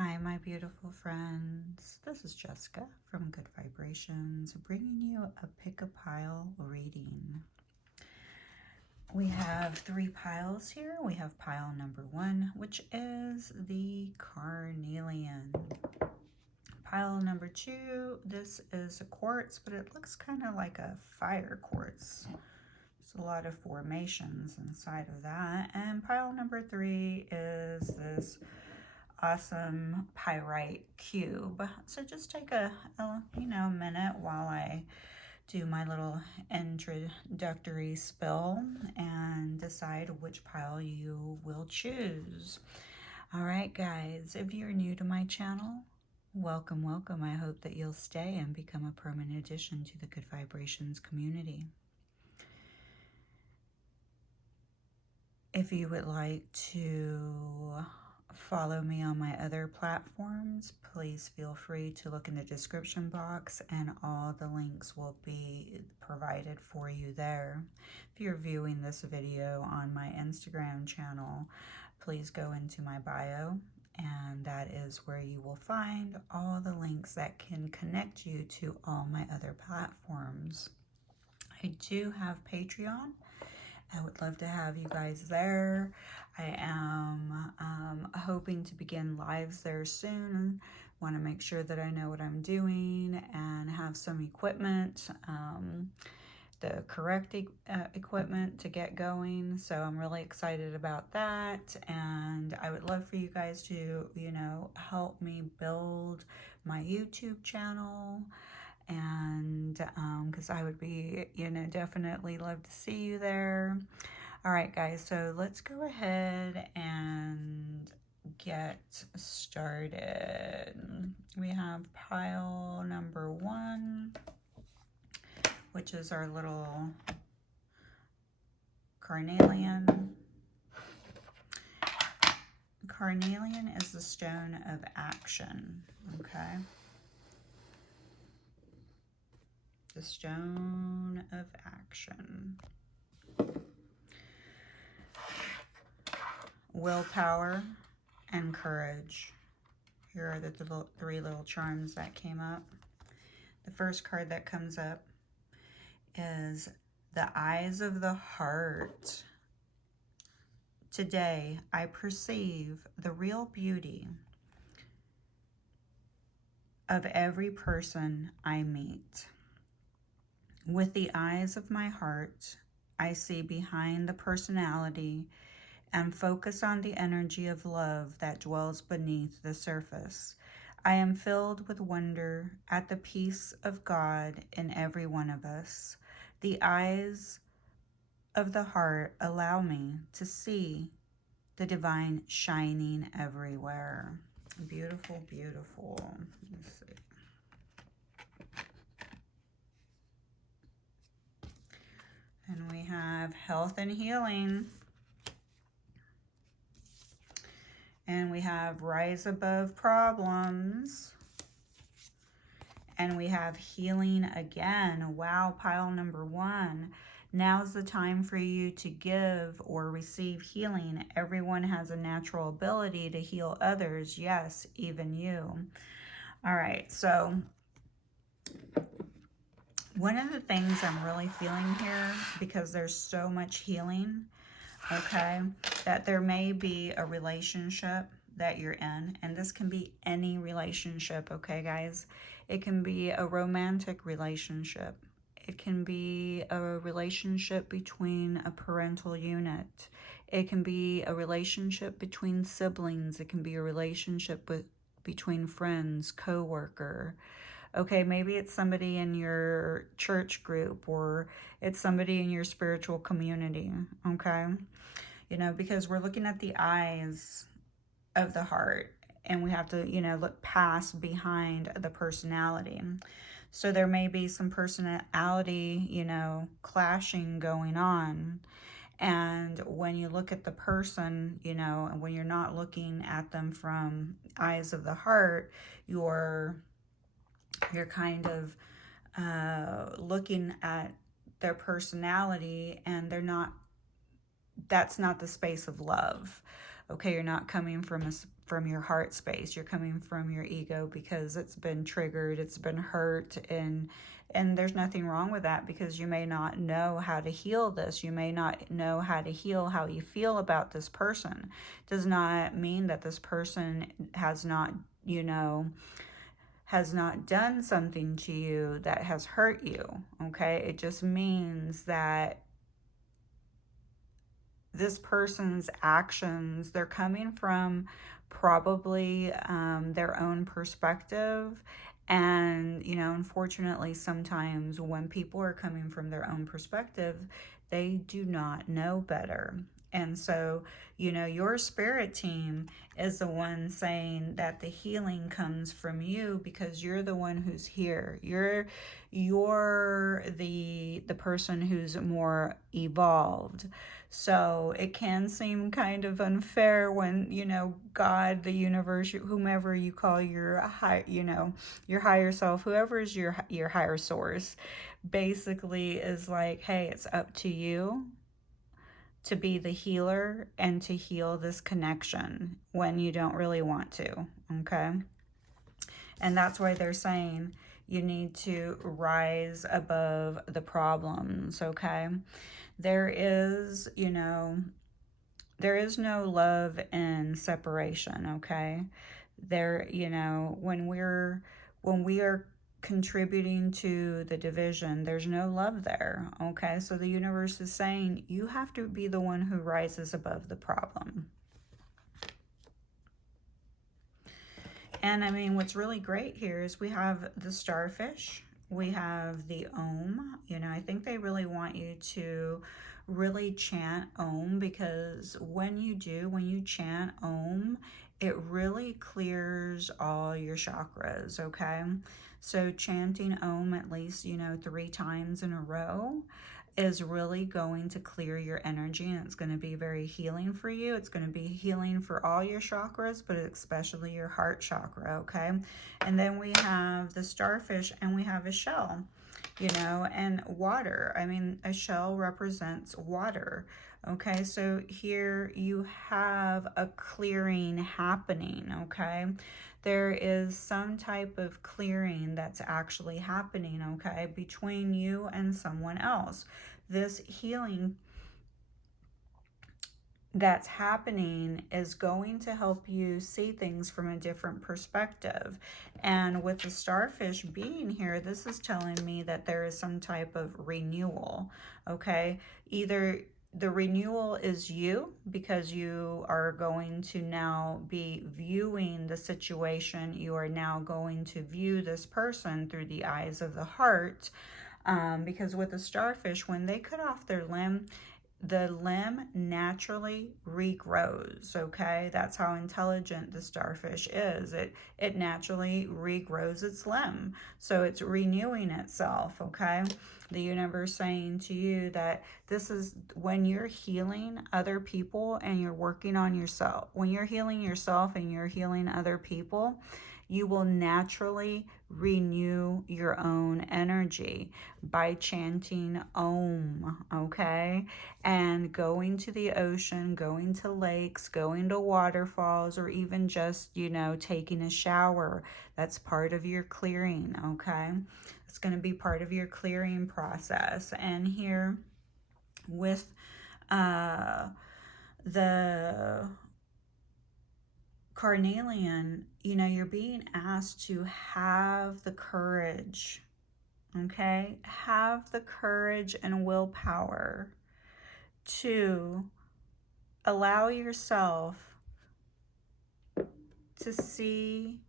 Hi, my beautiful friends. This is Jessica from Good Vibrations, bringing you a pick-a-pile reading. We have 3 piles here. We have pile number 1, which is the carnelian. Pile number 2, this is a quartz, but it looks kind of like a fire quartz. There's a lot of formations inside of that. And pile number 3 is this awesome pyrite cube. So just take a minute while I do my little introductory spill and decide which pile you will choose. All right, guys, if you're new to my channel, welcome. I hope that you'll stay and become a permanent addition to the Good Vibrations community. If you would like to follow me on my other platforms, please feel free to look in the description box and all the links will be provided for you there. If you're viewing this video on my Instagram channel, please go into my bio, and that is where you will find all the links that can connect you to all my other platforms. I do have Patreon. I would love to have you guys there. I am hoping to begin lives there soon. Want to make sure that I know what I'm doing and have some equipment, the correct equipment to get going. So I'm really excited about that. And I would love for you guys to, help me build my YouTube channel. And because I would be, definitely love to see you there. All right, guys, so let's go ahead and get started. We have pile number 1, which is our little carnelian. Carnelian is the stone of action, okay? The stone of action. Willpower and courage. Here are the 3 little charms that came up. The first card that comes up is the eyes of the heart. Today, I perceive the real beauty of every person I meet. With the eyes of my heart, I see behind the personality and focus on the energy of love that dwells beneath the surface. I am filled with wonder at the peace of God in every one of us. The eyes of the heart allow me to see the divine shining everywhere. Beautiful, beautiful. Let's see. And we have health and healing. And we have rise above problems. And we have healing again. Wow, pile number 1. Now's the time for you to give or receive healing. Everyone has a natural ability to heal others. Yes, even you. All right, so one of the things I'm really feeling here, because there's so much healing, okay, that there may be a relationship that you're in, and this can be any relationship, okay, guys? It can be a romantic relationship. It can be a relationship between a parental unit. It can be a relationship between siblings. It can be a relationship between friends, co-worker. Okay, maybe it's somebody in your church group, or it's somebody in your spiritual community, okay? Because we're looking at the eyes of the heart, and we have to, look past behind the personality. So there may be some personality, clashing going on. And when you look at the person, and when you're not looking at them from eyes of the heart, you're kind of looking at their personality, and that's not the space of love. Okay, you're not coming from your heart space. You're coming from your ego because it's been triggered, it's been hurt, and there's nothing wrong with that, because you may not know how to heal this. You may not know how to heal how you feel about this person. Does not mean that this person has not, has not done something to you that has hurt you. Okay, it just means that this person's actions, they're coming from probably their own perspective. And, unfortunately, sometimes when people are coming from their own perspective, they do not know better. And so, your spirit team is the one saying that the healing comes from you, because you're the one who's here. You're the person who's more evolved. So it can seem kind of unfair when, God, the universe, whomever you call your your higher self, whoever is your higher source, basically is like, hey, it's up to you to be the healer and to heal this connection when you don't really want to. Okay? And that's why they're saying you need to rise above the problems. Okay? There is, there is no love in separation. Okay? When we are contributing to the division, there's no love there. Okay? So the universe is saying you have to be the one who rises above the problem. And I mean, what's really great here is we have the starfish, we have the Om. I think they really want you to really chant Om, because when you chant Om, it really clears all your chakras. Okay, so chanting Om at least 3 times in a row is really going to clear your energy, and it's going to be very healing for you. It's going to be healing for all your chakras, but especially your heart chakra. Okay, and then we have the starfish, and we have a shell, and water. I mean, a shell represents water. Okay, so here you have a clearing happening. Okay, there is some type of clearing that's actually happening, okay, between you and someone else. This healing that's happening is going to help you see things from a different perspective. And with the starfish being here, this is telling me that there is some type of renewal. Okay, either the renewal is you, because you are going to now be viewing the situation. You are now going to view this person through the eyes of the heart. Because with the starfish, when they cut off their limb, the limb naturally regrows. Okay, that's how intelligent the starfish is. It naturally regrows its limb, so it's renewing itself. Okay, the universe saying to you that this is when you're healing other people and you're working on yourself. When you're healing yourself and you're healing other people, you will naturally renew your own energy by chanting Om, okay? And going to the ocean, going to lakes, going to waterfalls, or even just, taking a shower. That's part of your clearing, okay? It's going to be part of your clearing process. And here with the carnelian, you're being asked to have the courage, okay? Have the courage and willpower to allow yourself to see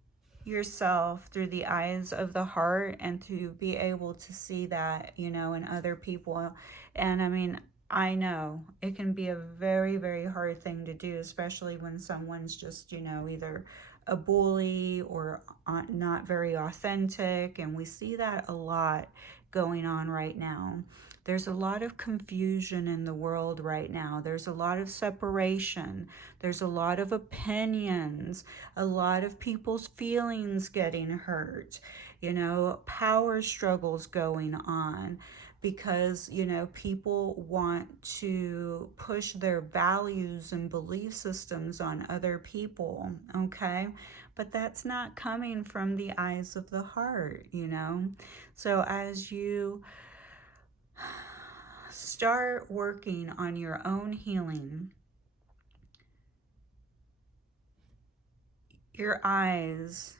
yourself through the eyes of the heart, and to be able to see that, in other people. And I mean, I know it can be a very, very hard thing to do, especially when someone's just, either a bully or not very authentic. And we see that a lot going on right now. There's a lot of confusion in the world right now. There's a lot of separation. There's a lot of opinions, a lot of people's feelings getting hurt, power struggles going on. because, you know, people want to push their values and belief systems on other people, okay? But that's not coming from the eyes of the heart, you know? So as you start working on your own healing, your eyes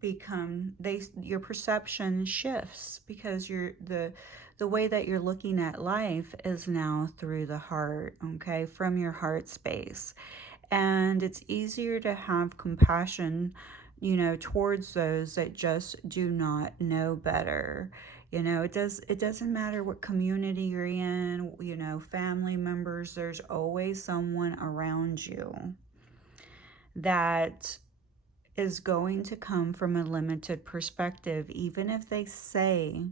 become, your perception shifts, because the way that you're looking at life is now through the heart, okay, from your heart space. And it's easier to have compassion, you know, towards those that just do not know better. You know, it doesn't matter what community you're in, you know, family members, there's always someone around you that is going to come from a limited perspective, even if they say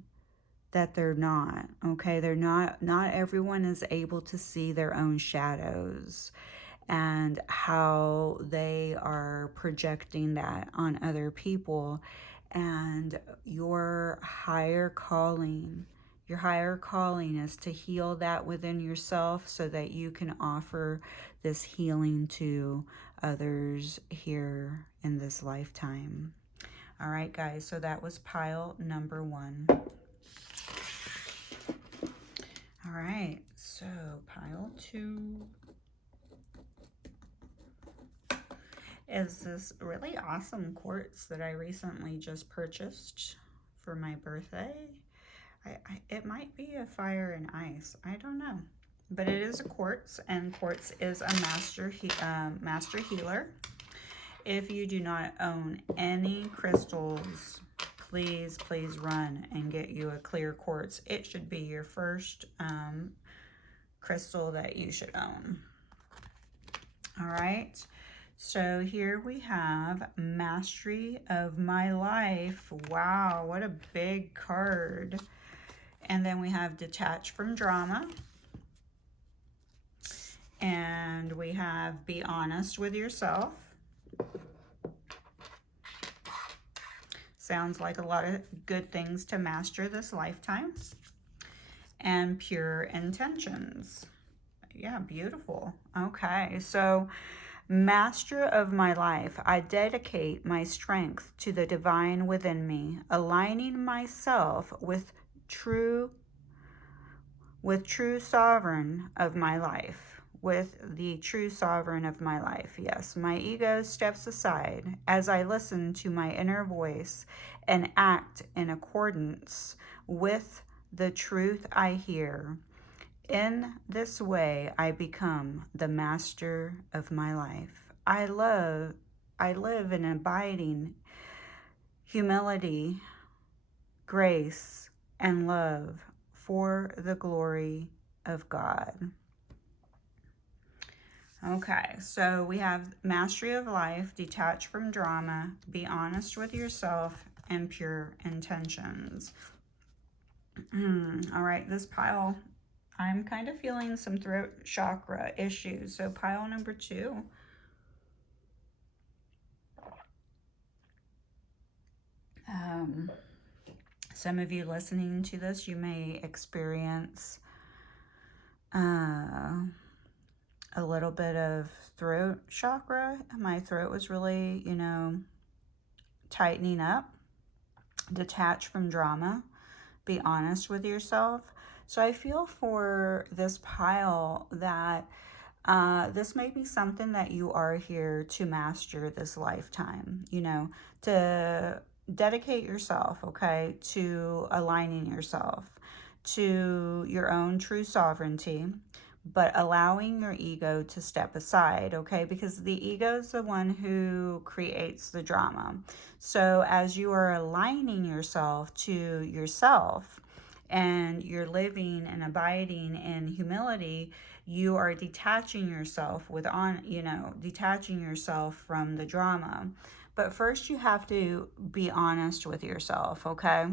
that they're not, okay? They're not everyone is able to see their own shadows and how they are projecting that on other people. And your higher calling is to heal that within yourself so that you can offer this healing to others here in this lifetime. All right, guys, so that was pile number 1. All right, so pile 2 is this really awesome quartz that I recently just purchased for my birthday. It might be a fire and ice, I don't know, but it is a quartz, and quartz is a master healer. If you do not own any crystals, please run and get you a clear quartz. It should be your first crystal that you should own. All right, so here we have Mastery of My Life. Wow, what a big card. And then we have Detach from Drama. And we have Be Honest with Yourself. Sounds like a lot of good things to master this lifetime. And Pure Intentions. Yeah, beautiful. Okay, so Master of my life, I dedicate my strength to the divine within me, aligning myself with true sovereign of my life, with the true sovereign of my life. Yes, my ego steps aside as I listen to my inner voice and act in accordance with the truth I hear. In this way, I become the master of my life. I live in abiding humility, grace, and love for the glory of God. Okay, so we have Mastery of Life, Detach from Drama, Be Honest with Yourself, and Pure Intentions. All right, this pile, I'm kind of feeling some throat chakra issues. So pile number 2. Some of you listening to this, you may experience a little bit of throat chakra. My throat was really, you know, tightening up. Detach from drama. Be honest with yourself. So I feel for this pile that this may be something that you are here to master this lifetime, you know, to dedicate yourself, okay, to aligning yourself to your own true sovereignty, but allowing your ego to step aside, okay, because the ego is the one who creates the drama. So as you are aligning yourself to yourself and you're living and abiding in humility, you are detaching yourself detaching yourself from the drama. But first you have to be honest with yourself, okay?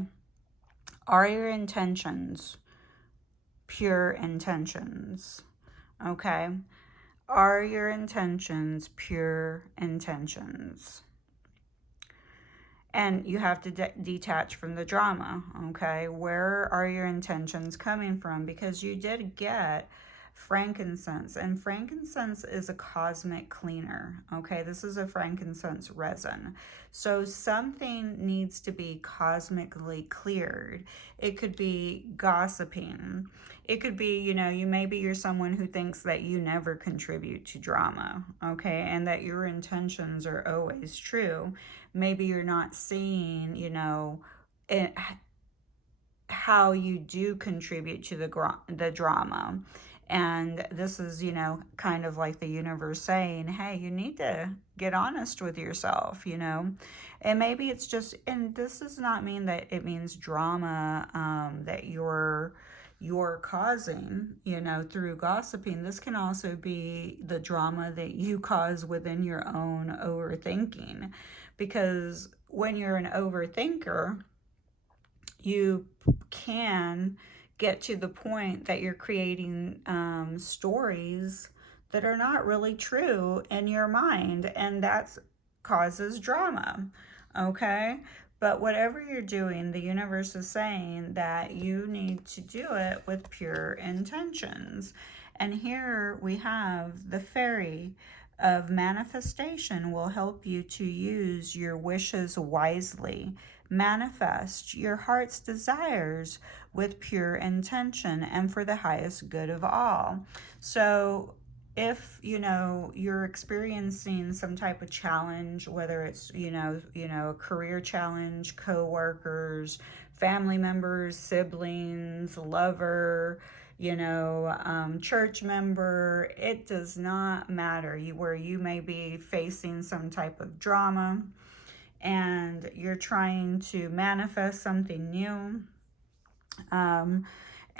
Are your intentions pure intentions? Okay? Are your intentions pure intentions? And you have to detach from the drama, okay? Where are your intentions coming from? Because you did get frankincense, and frankincense is a cosmic cleaner, okay? This is a frankincense resin. So something needs to be cosmically cleared. It could be gossiping. It could be, maybe you're someone who thinks that you never contribute to drama, okay? And that your intentions are always true. Maybe you're not seeing, it, how you do contribute to the drama. And this is, kind of like the universe saying, hey, you need to get honest with yourself, And maybe it's just, and this does not mean that it means drama that you're causing, through gossiping. This can also be the drama that you cause within your own overthinking. Because when you're an overthinker, you can get to the point that you're creating stories that are not really true in your mind, and that causes drama, okay? But whatever you're doing, the universe is saying that you need to do it with pure intentions. And here we have the fairy of manifestation will help you to use your wishes wisely. Manifest your heart's desires with pure intention and for the highest good of all. So if you're experiencing some type of challenge, whether it's a career challenge, co-workers, family members, siblings, lover, church member, it does not matter. Where you may be facing some type of drama and you're trying to manifest something new,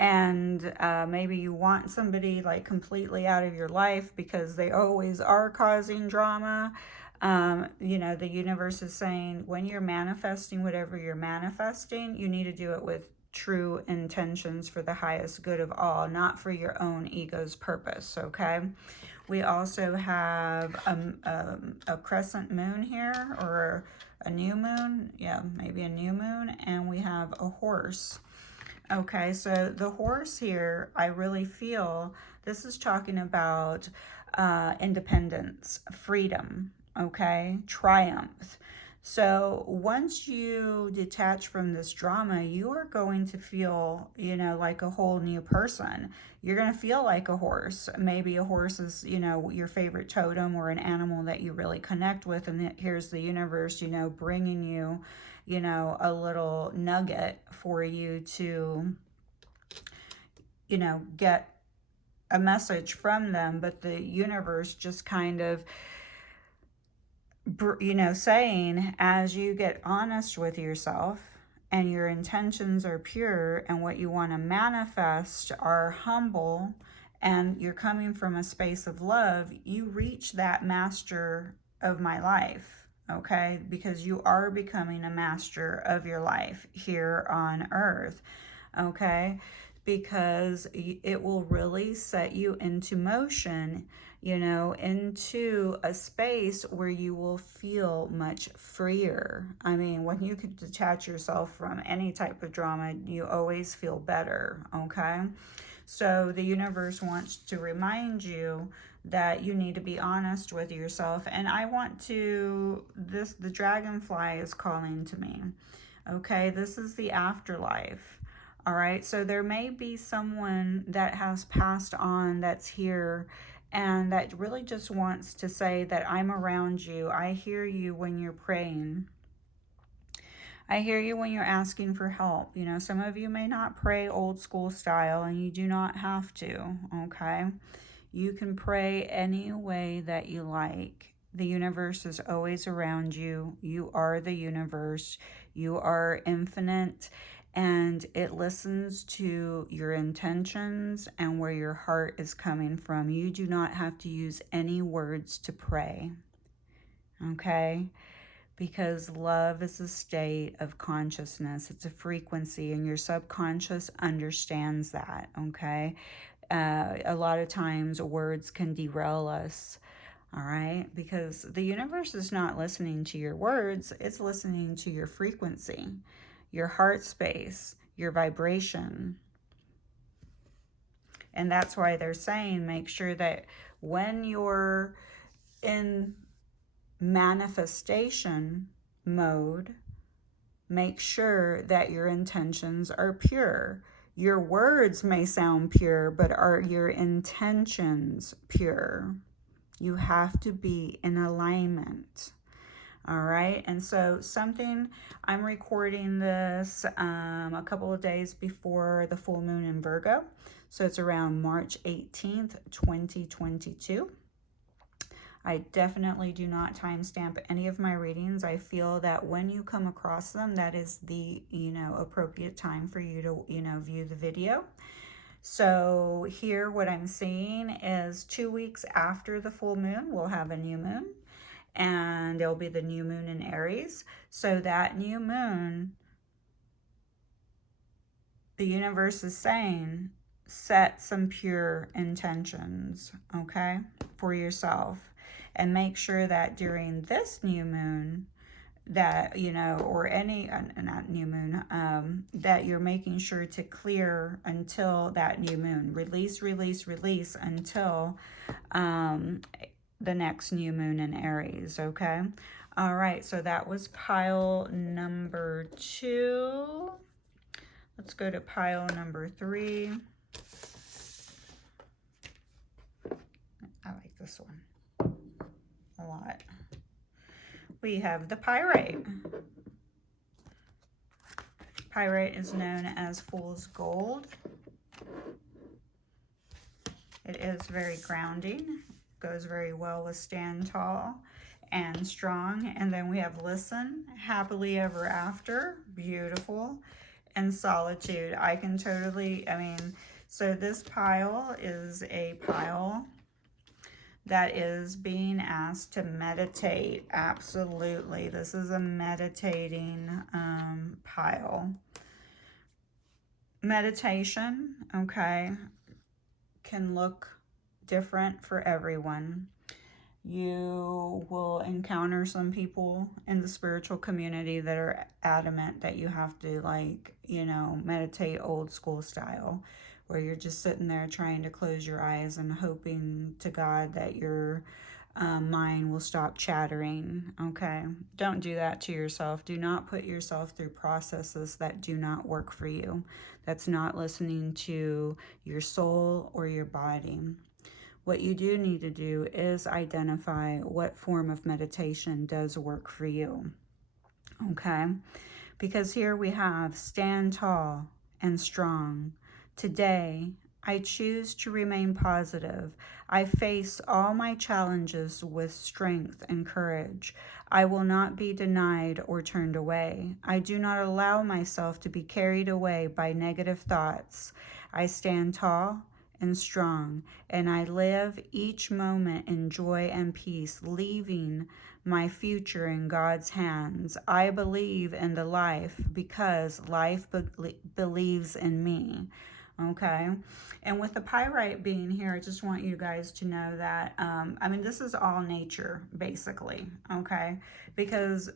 and maybe you want somebody like completely out of your life because they always are causing drama. The universe is saying when you're manifesting whatever you're manifesting, you need to do it with true intentions for the highest good of all, not for your own ego's purpose, okay? We also have a crescent moon here, or a new moon. Yeah, maybe a new moon. And we have a horse. Okay, so the horse here, I really feel this is talking about independence, freedom, okay, triumph. So once you detach from this drama, you are going to feel, like a whole new person. You're going to feel like a horse. Maybe a horse is, your favorite totem or an animal that you really connect with. And here's the universe, bringing you, a little nugget for you to, get a message from them. But the universe just kind of, saying as you get honest with yourself and your intentions are pure and what you want to manifest are humble and you're coming from a space of love, you reach that master of my life, okay? Because you are becoming a master of your life here on earth, okay? Because it will really set you into motion, into a space where you will feel much freer. I mean, when you can detach yourself from any type of drama, you always feel better, okay? So the universe wants to remind you that you need to be honest with yourself. And the dragonfly is calling to me, okay? This is the afterlife. All right, so there may be someone that has passed on that's here and that really just wants to say that I'm around you. I hear you when you're praying. I hear you when you're asking for help. Some of you may not pray old school style and you do not have to, okay? You can pray any way that you like. The universe is always around you. You are the universe. You are infinite. And it listens to your intentions and where your heart is coming from. You do not have to use any words to pray, okay? Because love is a state of consciousness. It's a frequency, and your subconscious understands that, okay? A lot of times words can derail us, All right, because the universe is not listening to your words, it's listening to your frequency, your heart space, your vibration. And that's why they're saying make sure that when you're in manifestation mode, make sure that your intentions are pure. Your words may sound pure, but are your intentions pure? You have to be in alignment. All right. And so I'm recording this a couple of days before the full moon in Virgo. So it's around March 18th, 2022. I definitely do not timestamp any of my readings. I feel that when you come across them, that is the, appropriate time for you to, view the video. So here what I'm seeing is 2 weeks after the full moon, we'll have a new moon, and it'll be the new moon in Aries. So that new moon, the universe is saying, set some pure intentions, okay, for yourself. And make sure that during this new moon, that, or any, not new moon, that you're making sure to clear until that new moon. Release, release, release until the next new moon in Aries, okay? All right, so that was pile number 2. Let's go to pile number 3. I like this one a lot. We have the pyrite. Pyrite is known as fool's gold. It is very grounding, goes very well with stand tall and strong. And then we have listen, happily ever after, beautiful, and solitude. So this pile is a pile that is being asked to meditate. Absolutely. This is a meditating pile. Meditation, okay, can look different for everyone. You will encounter some people in the spiritual community that are adamant that you have to, meditate old school style, where you're just sitting there trying to close your eyes and hoping to God that your mind will stop chattering. Okay, don't do that to yourself. Do not put yourself through processes that do not work for you. That's not listening to your soul or your body. What you do need to do is identify what form of meditation does work for you. Okay, because here we have stand tall and strong. Today, I choose to remain positive. I face all my challenges with strength and courage. I will not be denied or turned away. I do not allow myself to be carried away by negative thoughts. I stand tall and strong, and I live each moment in joy and peace, leaving my future in God's hands. I believe in the life because life believes in me. Okay, and with the pyrite being here, I just want you guys to know that, this is all nature, basically, okay, because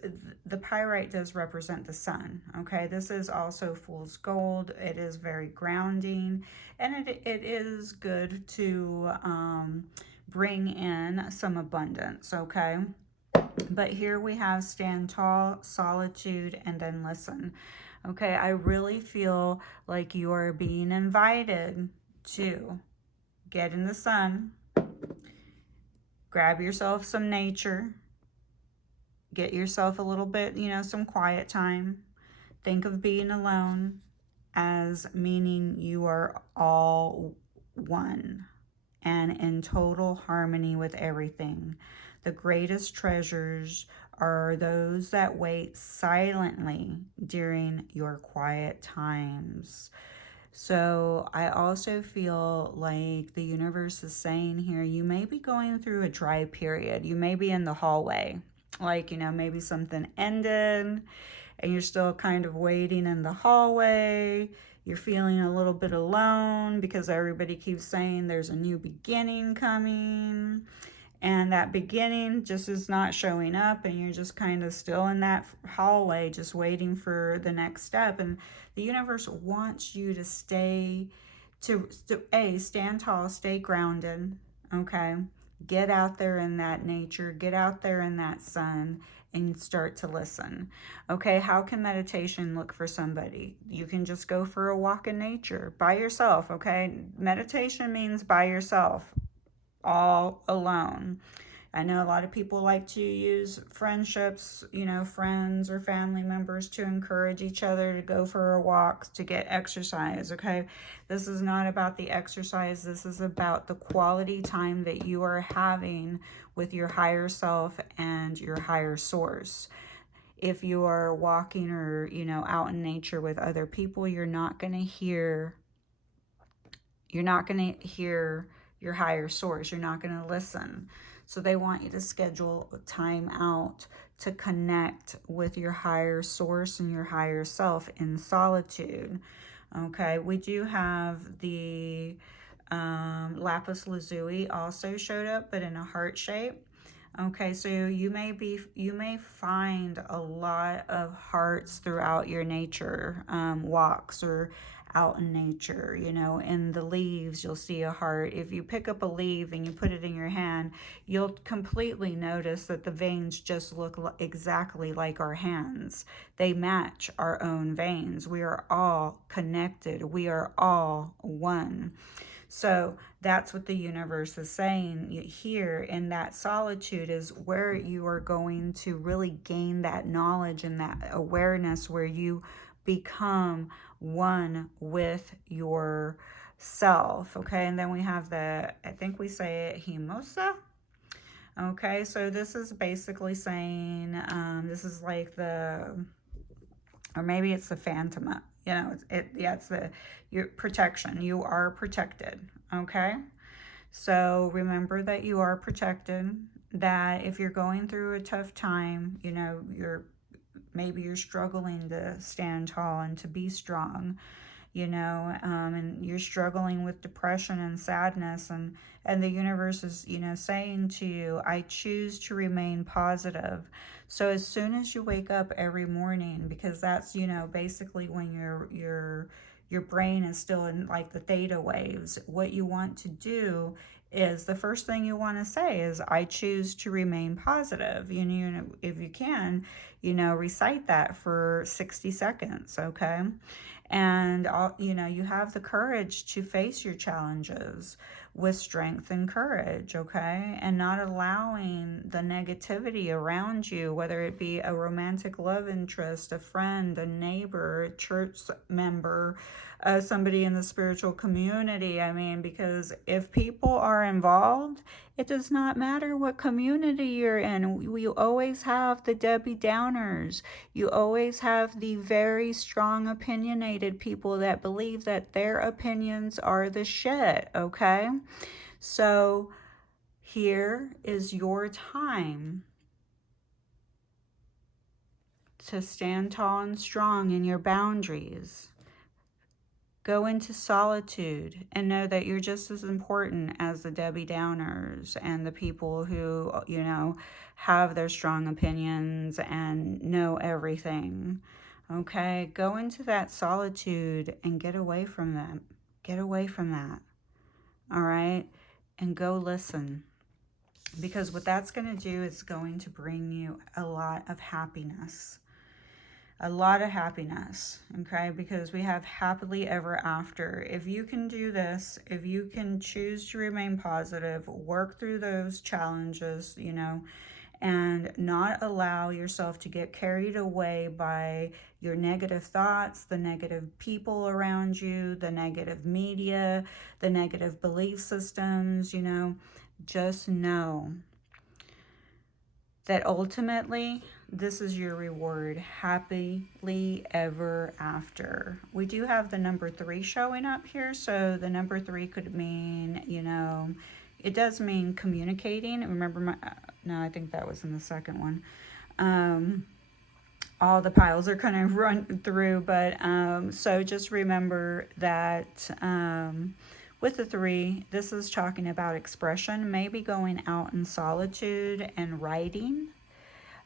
the pyrite does represent the sun, okay. This is also fool's gold. It is very grounding, and it is good to bring in some abundance, okay. But here we have stand tall, solitude, and then listen. Okay, I really feel like you are being invited to get in the sun, grab yourself some nature, get yourself a little bit, some quiet time. Think of being alone as meaning you are all one and in total harmony with everything. The greatest treasures are those that wait silently during your quiet times. So I also feel like the universe is saying here, you may be going through a dry period. You may be in the hallway, maybe something ended and you're still kind of waiting in the hallway. You're feeling a little bit alone because everybody keeps saying there's a new beginning coming. and that beginning just is not showing up, and you're just kind of still in that hallway just waiting for the next step. And the universe wants you to stand tall, stay grounded, okay? Get out there in that nature, get out there in that sun, and start to listen. Okay, how can meditation look for somebody? You can just go for a walk in nature by yourself, okay? Meditation means by yourself, all alone. I know a lot of people like to use friendships, friends or family members to encourage each other to go for a walk, to get exercise, okay? This is not about the exercise. This is about the quality time that you are having with your higher self and your higher source. If you are walking or, out in nature with other people, you're not going to hear your higher source. You're not going to listen. So they want you to schedule time out to connect with your higher source and your higher self in solitude. Okay, we do have the lapis lazuli also showed up, but in a heart shape. Okay, so you may find a lot of hearts throughout your nature walks, or out in nature. In the leaves you'll see a heart. If you pick up a leaf and you put it in your hand, you'll completely notice that the veins just look exactly like our hands. They match our own veins. We are all connected. We are all one. So that's what the universe is saying here. In that solitude is where you are going to really gain that knowledge and that awareness, where you become one with yourself. Okay, and then we have I think we say it, Himosa. Okay, so this is basically saying, this is like or maybe it's the phantom. It's your protection. You are protected. Okay, so remember that you are protected. That if you're going through a tough time, maybe you're struggling to stand tall and to be strong, and you're struggling with depression and sadness, and the universe is, saying to you, I choose to remain positive. So as soon as you wake up every morning, because that's, basically when your brain is still in like the theta waves, what you want to do is, the first thing you want to say is, I choose to remain positive. If you can, recite that for 60 seconds, okay? And you have the courage to face your challenges with strength and courage, okay? And not allowing the negativity around you, whether it be a romantic love interest, a friend, a neighbor, a church member, somebody in the spiritual community. I mean, because if people are involved, it does not matter what community you're in. We always have the Debbie Downers. You always have the very strong, opinionated people that believe that their opinions are the shit, okay? So here is your time to stand tall and strong in your boundaries. Go into solitude and know that you're just as important as the Debbie Downers and the people who, have their strong opinions and know everything. Okay? Go into that solitude and get away from them. Get away from that. All right? And go listen. Because what that's going to do is going to bring you a lot of happiness. A lot of happiness, okay? Because we have happily ever after. If you can do this, if you can choose to remain positive, work through those challenges, and not allow yourself to get carried away by your negative thoughts, the negative people around you, the negative media, the negative belief systems, just know that ultimately this is your reward, happily ever after. We do have the number 3 showing up here, so the number 3 could mean, it does mean communicating. Remember, no, I think that was in the second one. All the piles are kind of run through, but so just remember that with the 3, this is talking about expression, maybe going out in solitude and writing,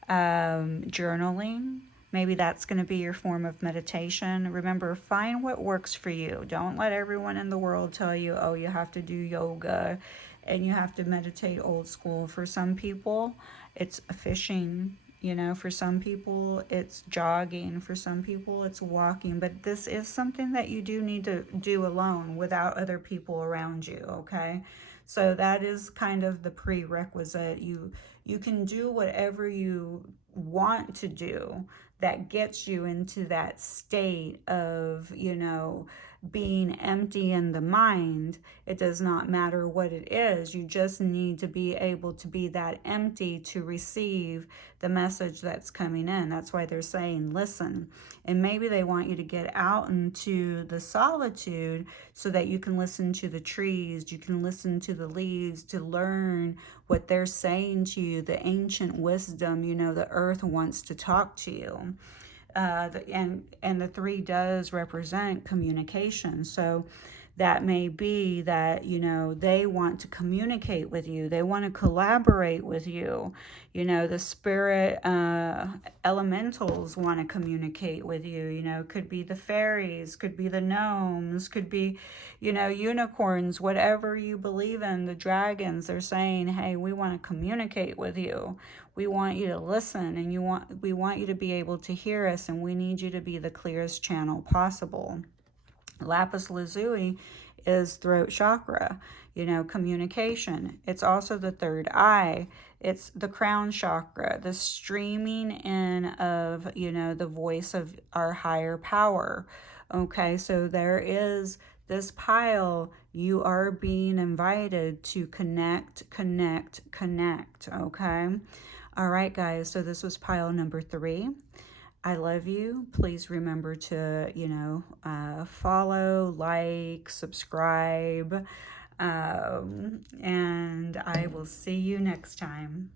journaling. Maybe that's going to be your form of meditation. Remember, find what works for you. Don't let everyone in the world tell you, oh, you have to do yoga and you have to meditate old school. For some people, it's fishing. You know, for some people, it's jogging. For some people, it's walking. But this is something that you do need to do alone without other people around you, okay? So that is kind of the prerequisite. You can do whatever you want to do that gets you into that state of, you know, being empty in the mind. It does not matter what it is. You just need to be able to be that empty to receive the message that's coming in. That's why they're saying listen. And maybe they want you to get out into the solitude so that you can listen to the trees, you can listen to the leaves, to learn what they're saying to you, the ancient wisdom. You know, the earth wants to talk to you. And the 3 does represent communication. So that may be that, you know, they want to communicate with you. They want to collaborate with you. You know, the spirit elementals want to communicate with you. You know, could be the fairies, could be the gnomes, could be, you know, unicorns, whatever you believe in, the dragons. They're saying, hey, we want to communicate with you. We want you to listen, and we want you to be able to hear us, and we need you to be the clearest channel possible. Lapis lazuli is throat chakra, you know, communication. It's also the 3rd eye. It's the crown chakra, the streaming in of, you know, the voice of our higher power. Okay, so there is this pile. You are being invited to connect, connect, connect. Okay. All right, guys. So this was pile number 3. I love you. Please remember to, you know, follow, like, subscribe, and I will see you next time.